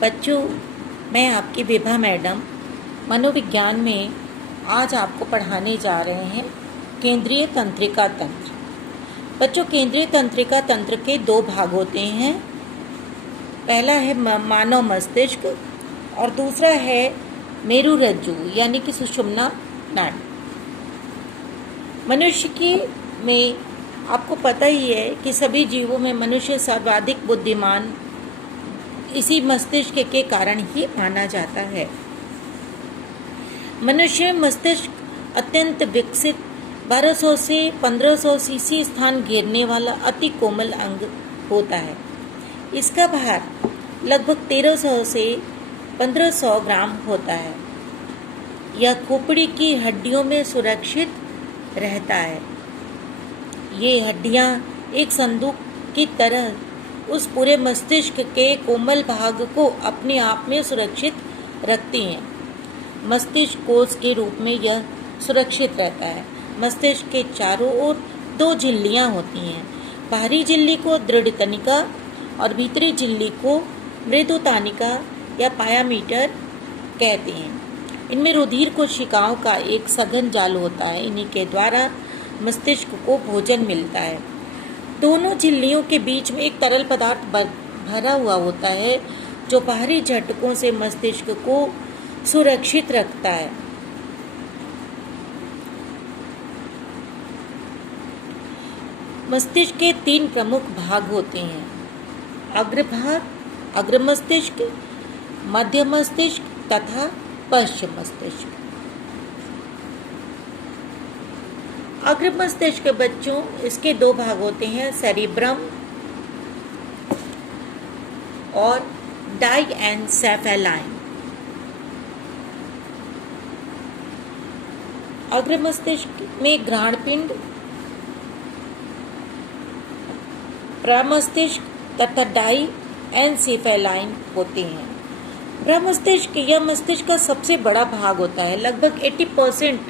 बच्चों, मैं आपकी विभा मैडम मनोविज्ञान में आज आपको पढ़ाने जा रहे हैं केंद्रीय तंत्रिका तंत्र। बच्चों, केंद्रीय तंत्रिका तंत्र के दो भाग होते हैं। पहला है मानव मस्तिष्क और दूसरा है मेरुरज्जु यानी कि सुषुम्ना नाड़ी। मनुष्य की में आपको पता ही है कि सभी जीवों में मनुष्य सर्वाधिक बुद्धिमान इसी मस्तिष्क के कारण ही माना जाता है। मनुष्य मस्तिष्क अत्यंत विकसित 1200 से 1500 सीसी स्थान घेरने वाला अति कोमल अंग होता है। इसका भार लगभग 1300 से 1500 ग्राम होता है। यह खोपड़ी की हड्डियों में सुरक्षित रहता है। ये हड्डियां एक संदूक की तरह उस पूरे मस्तिष्क के कोमल भाग को अपने आप में सुरक्षित रखती हैं। मस्तिष्क कोष के रूप में यह सुरक्षित रहता है। मस्तिष्क के चारों ओर दो झिल्लियां होती हैं। बाहरी झिल्ली को दृढ़ तनिका और भीतरी झिल्ली को मृदु तानिका या पायामीटर कहते हैं। इनमें रुधिर कोशिकाओं का एक सघन जाल होता है। इन्हीं के द्वारा मस्तिष्क को भोजन मिलता है। दोनों झिल्लियों के बीच में एक तरल पदार्थ भरा हुआ होता है जो बाहरी झटकों से मस्तिष्क को सुरक्षित रखता है। मस्तिष्क के 3 प्रमुख भाग होते हैं: अग्रभाग, अग्र मस्तिष्क, मध्य मस्तिष्क तथा पश्चिम मस्तिष्क। अग्र मस्तिष्क बच्चों, इसके 2 भाग होते हैं, सेरिब्रम और डाइएन्सेफेलाइन। अग्र मस्तिष्क में ग्रहणपिंड, प्रमस्तिष्क तथा डाइएन्सेफेलाइन होते हैं। प्रमस्तिष्क यह मस्तिष्क का सबसे बड़ा भाग होता है। लगभग 80%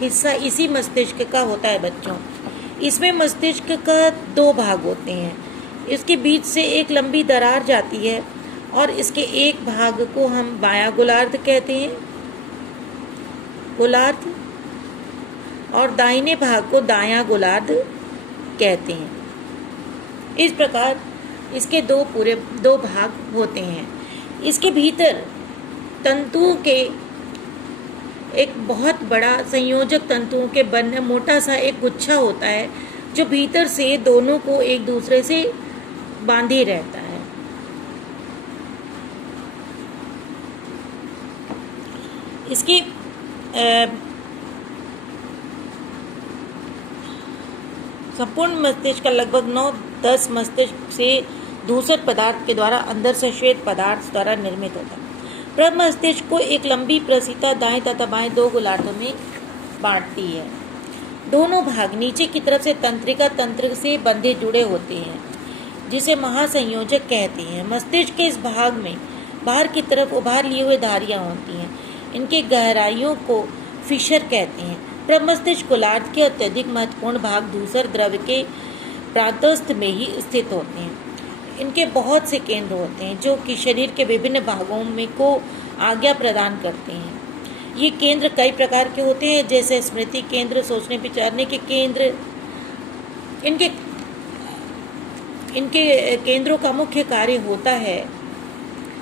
हिस्सा इसी मस्तिष्क का होता है बच्चों। इसमें मस्तिष्क का 2 भाग होते हैं। इसके बीच से एक लंबी दरार जाती है और इसके एक भाग को हम बायां गोलार्ध कहते हैं, गोलार्ध, और दाहिने भाग को दायां गोलार्ध कहते हैं। इस प्रकार इसके 2 भाग होते हैं। इसके भीतर तंतुओं के एक बहुत बड़ा संयोजक तंतुओं के बने मोटा सा एक गुच्छा होता है जो भीतर से दोनों को एक दूसरे से बांधे रहता है। इसकी संपूर्ण मस्तिष्क का लगभग 9-10 मस्तिष्क से दूसरे पदार्थ के द्वारा अंदर से श्वेत पदार्थ द्वारा निर्मित होता है। प्रमस्तिष्क को एक लंबी प्रसिता दाएं तथा बाएं 2 गोलार्धों में बांटती है। दोनों भाग नीचे की तरफ से तंत्रिका तंत्र से बंधे जुड़े होते हैं जिसे महासंयोजक कहते हैं। मस्तिष्क के इस भाग में बाहर की तरफ उभार लिए हुए धारियां होती हैं। इनके गहराइयों को फिशर कहते हैं। प्रमस्तिष्क गोलार्ध के अत्यधिक महत्वपूर्ण भाग धूसर द्रव के प्रांतस्थ में ही स्थित होते हैं। इनके बहुत से केंद्र होते हैं जो कि शरीर के विभिन्न भागों में को आज्ञा प्रदान करते हैं। ये केंद्र कई प्रकार के होते हैं, जैसे स्मृति केंद्र, सोचने विचारने के केंद्र। इनके केंद्रों का मुख्य कार्य होता है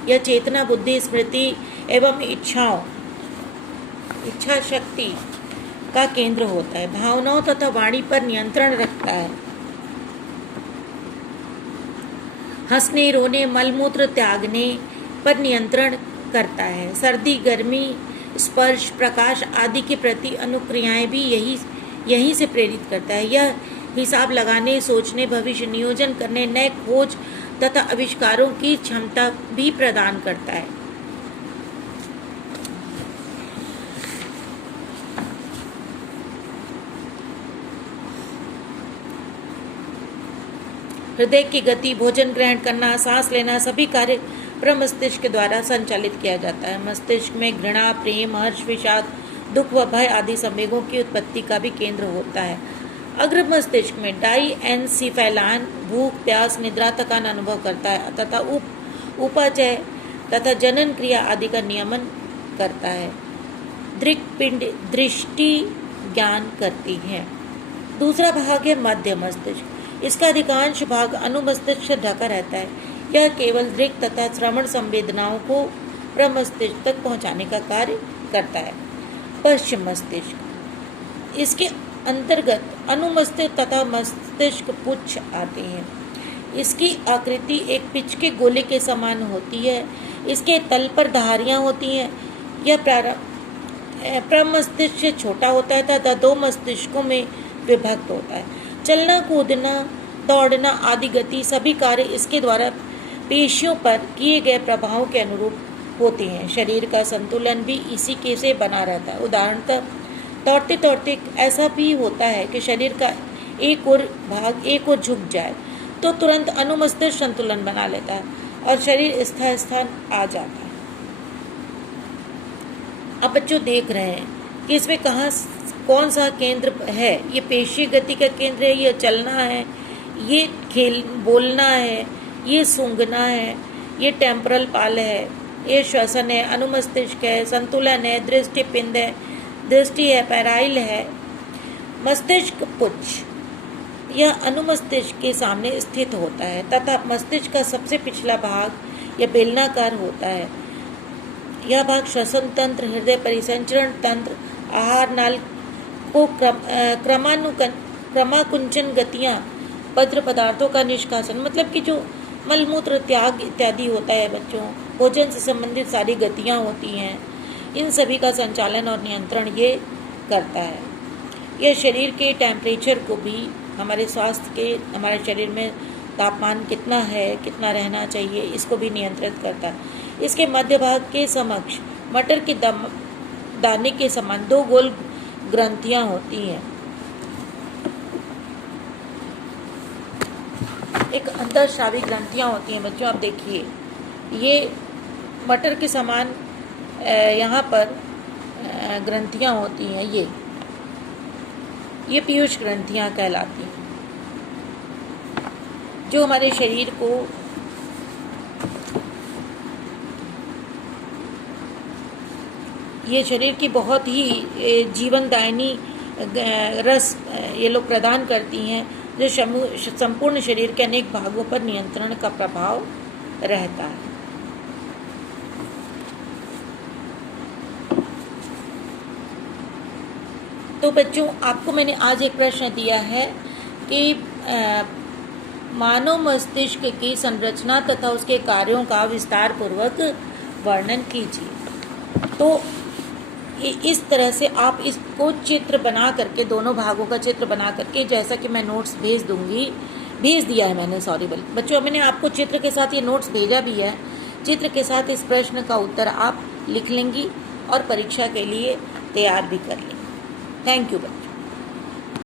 यह चेतना, बुद्धि, स्मृति एवं इच्छा शक्ति का केंद्र होता है। भावनाओं तथा वाणी पर नियंत्रण रखता है। हंसने, रोने, मलमूत्र त्यागने पर नियंत्रण करता है। सर्दी, गर्मी, स्पर्श, प्रकाश आदि के प्रति अनुक्रियाएं भी यहीं से प्रेरित करता है। यह हिसाब लगाने, सोचने, भविष्य नियोजन करने, नए खोज तथा आविष्कारों की क्षमता भी प्रदान करता है। हृदय की गति, भोजन ग्रहण करना, सांस लेना, सभी कार्य प्रमस्तिष्क द्वारा संचालित किया जाता है। मस्तिष्क में घृणा, प्रेम, हर्ष, विषाद, दुख व भय आदि संवेगों की उत्पत्ति का भी केंद्र होता है। अग्र मस्तिष्क में डाइएन्सेफेलाइन भूख, प्यास, निद्रा, थकान अनुभव करता है तथा उपाचय तथा जनन क्रिया आदि का नियमन करता है। दृक्पिंड दृष्टि ज्ञान करती है। दूसरा भाग है मध्य मस्तिष्क। इसका अधिकांश भाग अनुमस्तिष्क से ढका रहता है। यह केवल दृक तथा श्रवण संवेदनाओं को प्रमस्तिष्क तक पहुंचाने का कार्य करता है। पश्चिम मस्तिष्क, इसके अंतर्गत अनुमस्तिष्क तथा मस्तिष्क पुच्छ आते हैं। इसकी आकृति एक पिच के गोले के समान होती है। इसके तल पर धारियां होती हैं। यह प्रमस्तिष्क से छोटा होता है तथा दो मस्तिष्कों में विभक्त होता है। चलना, कूदना, दौड़ना आदि गति सभी कार्य इसके द्वारा पेशियों पर किए गए प्रभावों के अनुरूप होते हैं। शरीर का संतुलन भी इसी के से बना रहता है। उदाहरणतः दौड़ते दौड़ते ऐसा भी होता है कि शरीर का एक और भाग एक और झुक जाए तो तुरंत अनुमस्तिष्क संतुलन बना लेता है और शरीर स्थान आ जाता है। अब बच्चों देख रहे हैं कि इसमें कौन सा केंद्र है। ये पेशी गति का केंद्र है, ये चलना है, ये बोलना है, ये सूंघना है, ये टेम्परल पाल है, ये श्वसन है, अनुमस्तिष्क है, संतुलन है, दृष्टि पिंड है, दृष्टि है, पैराइल है। मस्तिष्क पुच्छ यह अनुमस्तिष्क के सामने स्थित होता है तथा मस्तिष्क का सबसे पिछला भाग यह बेलनाकार होता है। यह भाग श्वसन तंत्र, हृदय परिसंचरण तंत्र, आहार नाल को क्रमाकुंचन गतियां, पत्र पदार्थों का निष्कासन, मतलब कि जो मलमूत्र त्याग इत्यादि होता है बच्चों, भोजन से संबंधित सारी गतियां होती हैं, इन सभी का संचालन और नियंत्रण ये करता है। यह शरीर के टेम्परेचर को भी, हमारे स्वास्थ्य के, हमारे शरीर में तापमान कितना है, कितना रहना चाहिए, इसको भी नियंत्रित करता है। इसके मध्य भाग के समक्ष मटर के दाने के समान दो गोल ग्रंथियां होती हैं। एक अंतःस्रावी ग्रंथियां होती हैं बच्चों। आप देखिए, ये मटर के समान यहाँ पर ग्रंथियां होती हैं। ये पीयूष ग्रंथियां कहलाती हैं, जो हमारे शरीर को ये शरीर की बहुत ही जीवनदायिनी रस ये लोग प्रदान करती हैं, जो संपूर्ण शरीर के अनेक भागों पर नियंत्रण का प्रभाव रहता है। तो बच्चों, आपको मैंने आज एक प्रश्न दिया है कि मानव मस्तिष्क की संरचना तथा उसके कार्यों का विस्तार पूर्वक वर्णन कीजिए। तो इस तरह से आप इसको चित्र बना करके, दोनों भागों का चित्र बना करके, जैसा कि मैं नोट्स भेज दिया है मैंने, सॉरी बच्चों, मैंने आपको चित्र के साथ ये नोट्स भेजा भी है। चित्र के साथ इस प्रश्न का उत्तर आप लिख लेंगी और परीक्षा के लिए तैयार भी कर लेंगी। थैंक यू बच्चों।